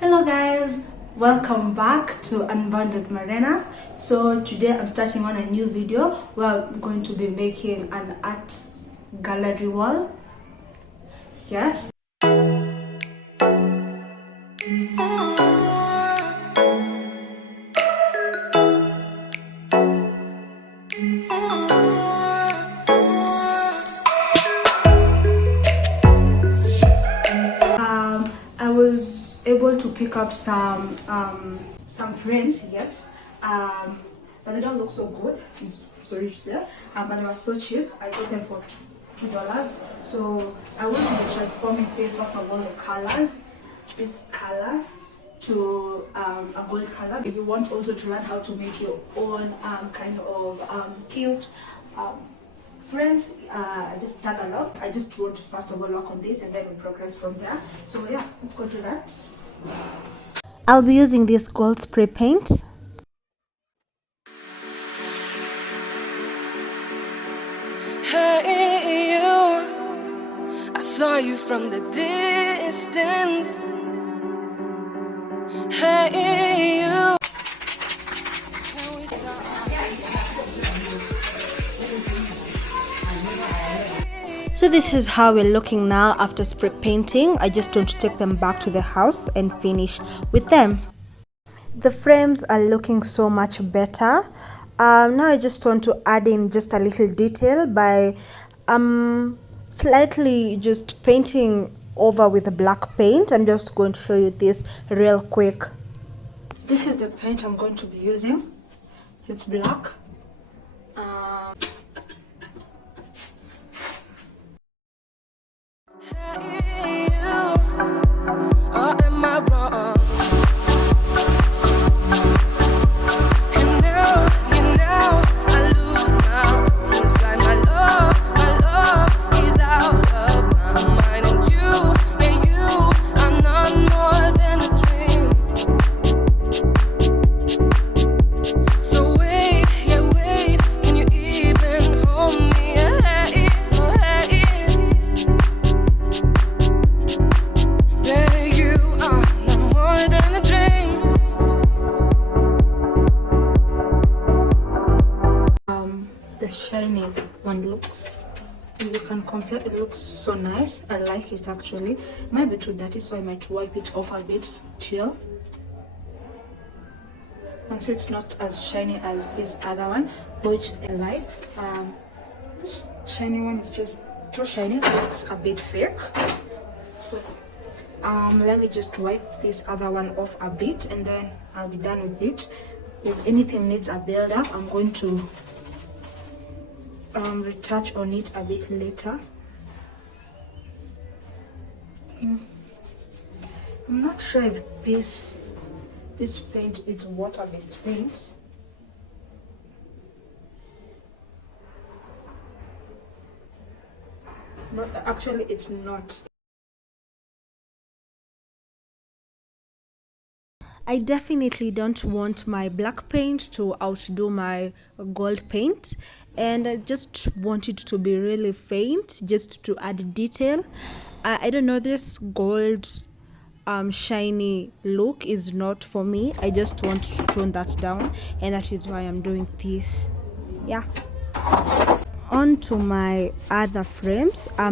Hello guys, welcome back to Unbound with Marina. So today I'm starting on a new video where I'm going to be making an art gallery wall. Yes. I was able to pick up some frames, yes, but they don't look so good. I'm sorry to say, but they were so cheap. I got them for $2. So I want to be transforming this, first of all, the colors, this color to a gold color. If you want also to learn how to make your own kind of cute frames, just tag along. I just want to first of all work on this and then we progress from there. So yeah, let's go to that. I'll be using this gold spray paint. Hey you, I saw you from the distance. Hey you. So this is how we're looking now after spray painting. I just want to take them back to the house and finish with them. The frames are looking so much better. Now I just want to add in just a little detail by slightly just painting over with the black paint. I'm just going to show you this real quick. This is the paint I'm going to be using. It's black. Hey you, or am I wrong? And now I lose my inside. My love is out of my mind. And you, I'm not more than a dream. So wait, can you even hold me? The shiny one looks, you can compare, it looks so nice. I like it actually. It might be too dirty, so I might wipe it off a bit still. And see, it's not as shiny as this other one, which I like. This shiny one is just too shiny, so it's a bit fake. So let me just wipe this other one off a bit and then I'll be done with it. If anything needs a build up, I'm going to retouch on it a bit later. I'm not sure if this paint is water-based paint. No, actually it's not. I definitely don't want my black paint to outdo my gold paint, and I just want it to be really faint just to add detail. I don't know, this gold shiny look is not for me. I just want to tone that down, and that is why I'm doing this. Yeah. On to my other frames. I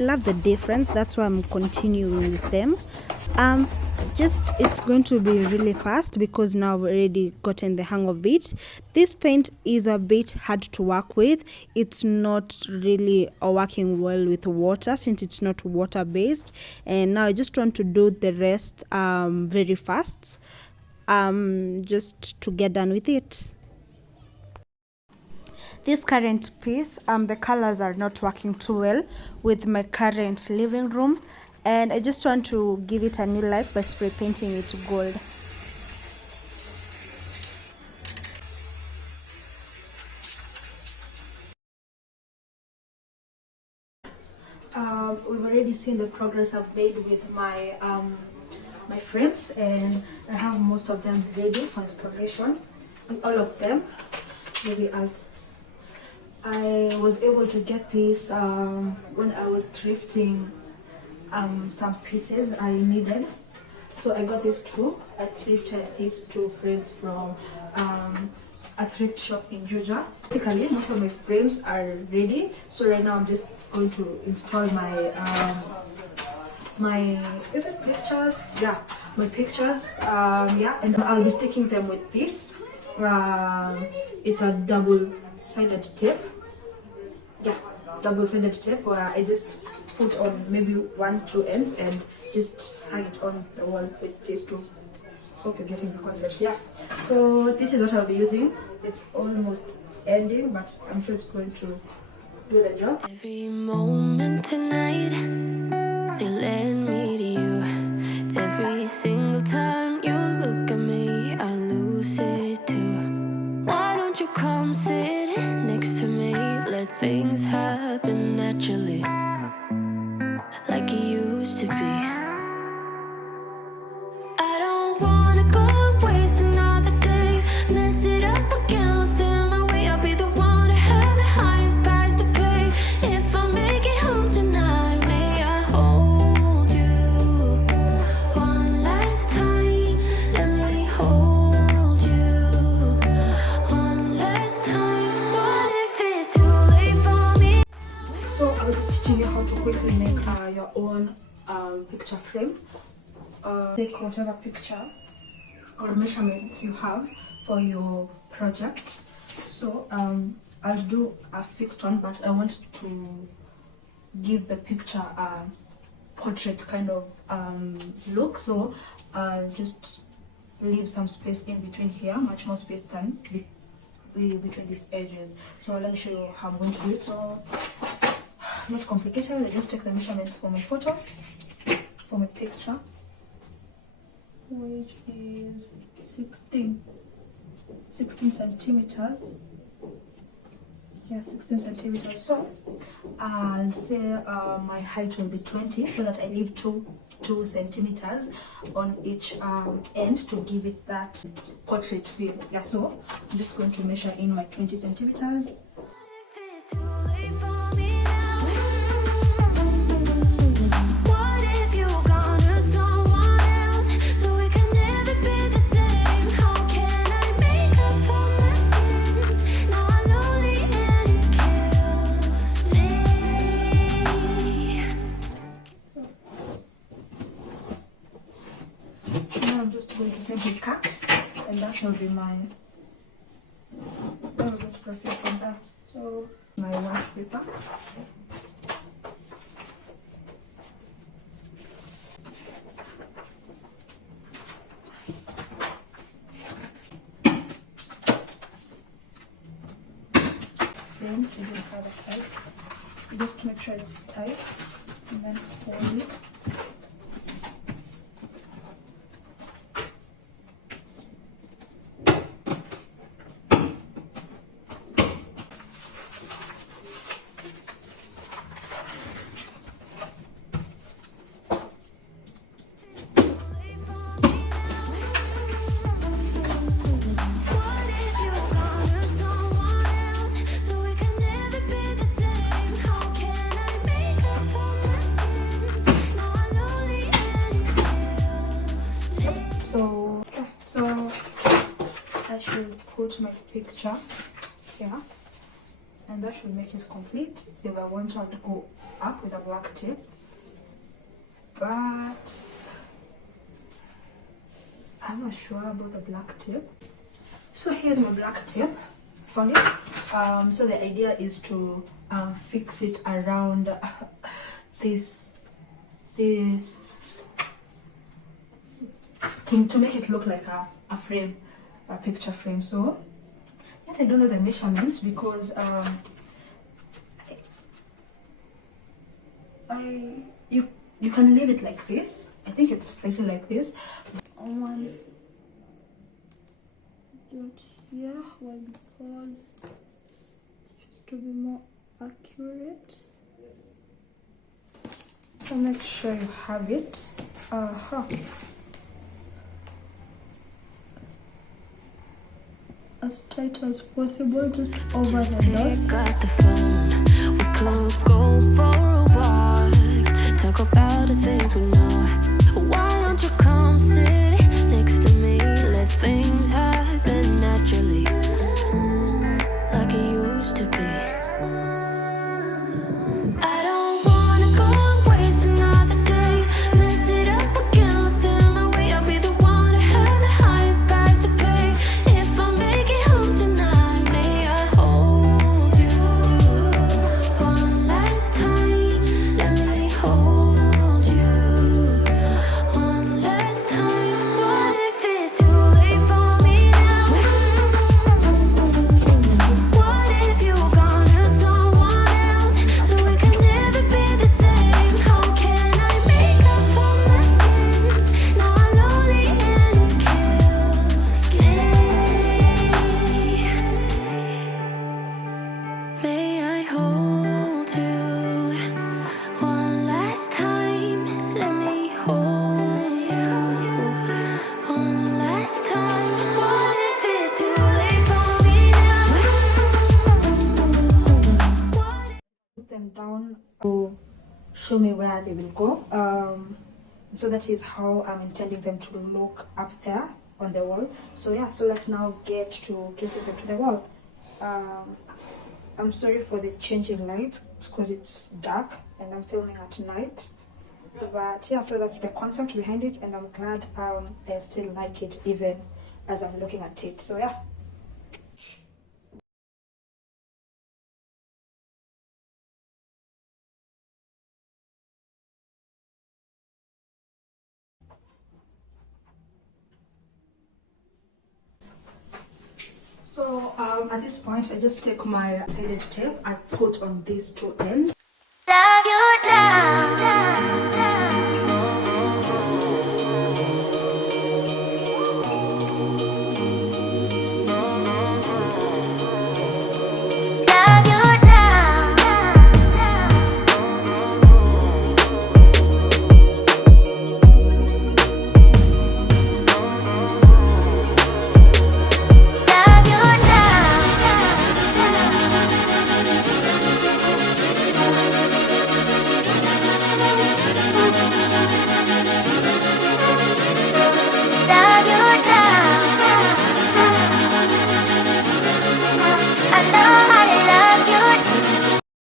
love the difference, that's why I'm continuing with them. It's going to be really fast because now I've already gotten the hang of it. This paint is a bit hard to work with. It's not really working well with water since it's not water based, and now I just want to do the rest very fast just to get done with it. This current piece, the colors are not working too well with my current living room, and I just want to give it a new life by spray painting it gold. We've already seen the progress I've made with my my frames, and I have most of them ready for installation. All of them. Maybe I was able to get this when I was thrifting some pieces I needed. So I got these two. I thrifted these two frames from a thrift shop in Georgia. Basically, most of my frames are ready. So right now I'm just going to install my is it pictures? Yeah, my pictures. Yeah, and I'll be sticking them with this. It's a double-sided tape. Yeah, double-sided tape where I just put on maybe 1-2 ends and just hang it on the wall with these two. Hope you're getting the concept. Yeah, so this is what I'll be using. It's almost ending, but I'm sure it's going to do the job. Every moment tonight, they led me to you. Every single time you look at me, I lose it too. Why don't you come sit next to me? Let things happen naturally, like it used to be. I don't wanna go and waste another day. Mess it up again, lost in my way. I'll be the one to have the highest price to pay. If I make it home tonight, may I hold you one last time? Let me hold you one last time. What if it's too late for me? So I'll be teaching you how to quickly make your own picture frame. Take whatever picture or measurements you have for your project. So I'll do a fixed one, but I want to give the picture a portrait kind of look. So I'll just leave some space in between here, much more space than between these edges. So let me show you how I'm going to do it. So not complicated. I just take the measurements for my photo, for my picture, which is 16 centimeters. Yeah, 16 centimeters. So I'll say my height will be 20, so that I leave 2 centimeters on each end to give it that portrait feel. Yeah, so I'm just going to measure in my 20 centimeters. If it's too late for me now, what if you gone to someone else, so we can never be the same? How can I make up for my sins? Now I'm lonely and it kills me. Now I'm just going to simply cut, and that shall be my. Then we're going to proceed from there. So my white paper. Same to this other side. Just make sure it's tight, and then fold it. What if you gone to someone else, so we can never be the same? How can I make up for my sins? Now I'm lonely and it kills me. So I should put my picture here, and that should make it complete. If I want to go up with a black tape, but I'm not sure about the black tape. So here's my black tape. Found it. So the idea is to fix it around this to make it look like a frame, a picture frame. So yet I don't know the measurements because you can leave it like this. I think it's pretty like this. One dot here, well, because just to be more accurate. So make sure you have it. As tight as possible, just over the dots. Pick up the phone. We could go for a walk, talk about the things we know. Why don't you come sit go. So that is how I'm intending them to look up there on the wall. So yeah, so let's now get to placing them to the wall. I'm sorry for the changing light because it's dark and I'm filming at night. But yeah, so that's the concept behind it, and I'm glad I still like it even as I'm looking at it. So yeah. So at this point, I just take my sided tape, I put on these two ends.